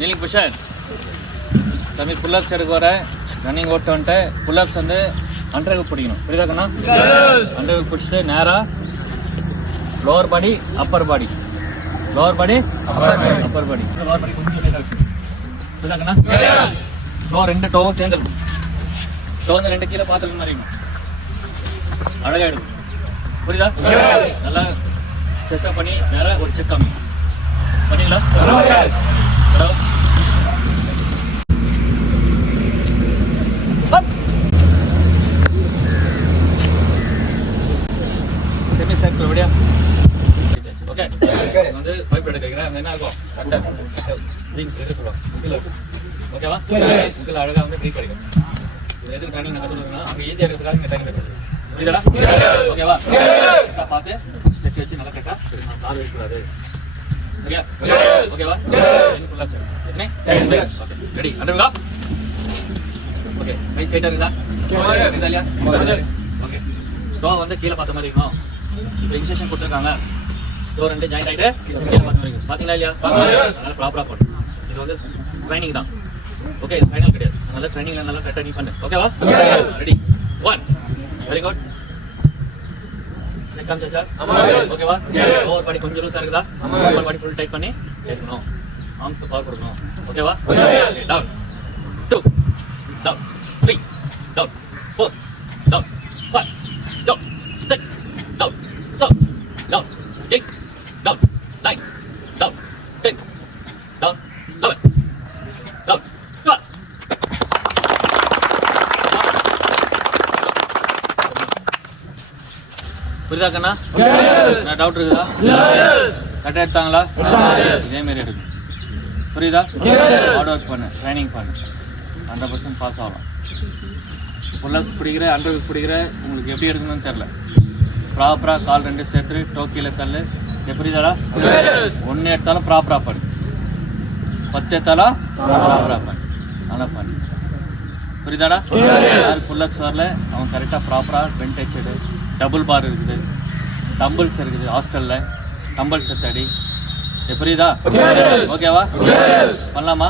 Kneeling புஷன் தம்பி pull-ups எடுக்க வர ரன்னிங் ஓட்ட வந்துட்டு புல்லப்ஸ் வந்து அண்டர் பிடிக்கணும். புரியுதா கண்ணா? அண்டர் பிடிச்சிட்டு நேராக லோவர் பாடி அப்பர் பாடி, லோவர் பாடி அப்பர் பாடி, லோவர் பாடி கொஞ்சம் புரியுதா கண்ணா? டோ ரெண்டு டோவும் சேர்ந்து டோ வந்து ரெண்டு கீழே பார்த்துக்க மாதிரி அழகாயிடும். புரியுதா? நல்லா செஸ்டா பண்ணி நேராக ஒரு செக் காமி பண்ணீங்களா? செமி சர்க்கிள் எப்படியா? ஓகே வந்து பைப் எடுக்கிறேன். அங்கே என்ன இருக்கும்? ஓகேவா? இதில் அழகாக வந்து ட்ரீட் கிடைக்கும். இது எதுக்கு ட்ரைனிங் நடத்துறதுன்னா அங்கே ஈஸியாக இருக்கிறதுக்காக இங்கே ட்ரைனிங் கிடைக்கும். புரியுதா? ஓகேவா? பார்த்து செக் வச்சு நல்லா கரெக்டாக கால் வைக்கூடாது. ஓகே ஓகேவா? ரெடி அண்டர்ங்களா? ஓகே கை ஸ்ட்ரைட்டாக இருக்குதா? இல்லையா? ஓகே டோ வந்து கீழே பார்த்த மாதிரி இருக்கும். இப்போ இன்ஸ்ட்ரக்ஷன் கொடுத்துருக்காங்க. டோ ரெண்டு ஜாயிண்ட் ஆகிட்டு கீழே பார்த்த மாதிரி இருக்கும். பார்த்தீங்களா இல்லையா? அதனால ப்ராப்பராக போடும். இது வந்து ட்ரைனிங் தான். ஓகே இது ஃபைனல் கிடையாது. அதனால ட்ரைனிங்ல நல்லா கரெக்டாக நீ பண்ணு. ஓகேவா? Ready 1 very good. ஓகேவா? ஓவர் பாடி கொஞ்சம் லூஸா இருக்குதா? ஓவர் பாடி ஃபுல் டைட் பண்ணி எடுக்கணும். ஆர்ம்ஸ் பவர் கொடுக்கணும். ஓகேவா? Down 2 down 3 down 4 down 5 down 6 down 7 down 8 down 9 down 10 down 11 down 12. புரியுதா கண்ணா? டவுட் இருக்குதா? கரெக்டாக எடுத்தாங்களா? இதே மாதிரி எடுக்கும். புரியுதா? ஹார்ட் ஒர்க் பண்ணு, ட்ரைனிங் பண்ணு, 100% பாஸ் ஆகலாம். புல்லப்ஸ் பிடிக்கிற அண்டர் பிடிக்கிற உங்களுக்கு எப்படி எடுக்கணும்னு தெரில. ப்ராப்பராக கால் ரெண்டு சேர்த்து டோக்கியில் கல் எப்படிதாடா? ஒன்று எடுத்தாலும் ப்ராப்பராக பண்ணு, 10 எடுத்தாலும் ப்ராப்பராக பண்ணு. நல்லா பண்ணு. புரியுதாடா? யார் புல்லப்ஸ் வரல அவன் கரெக்டாக ப்ராப்பராக பென்ட் வச்சுடு. டபுள் பார் இருக்குது, டம்பிள்ஸ் இருக்குது ஹாஸ்டலில், டம்பிள்ஸ் தடி. புரியுதா? ஓகேவா? பண்ணலாமா?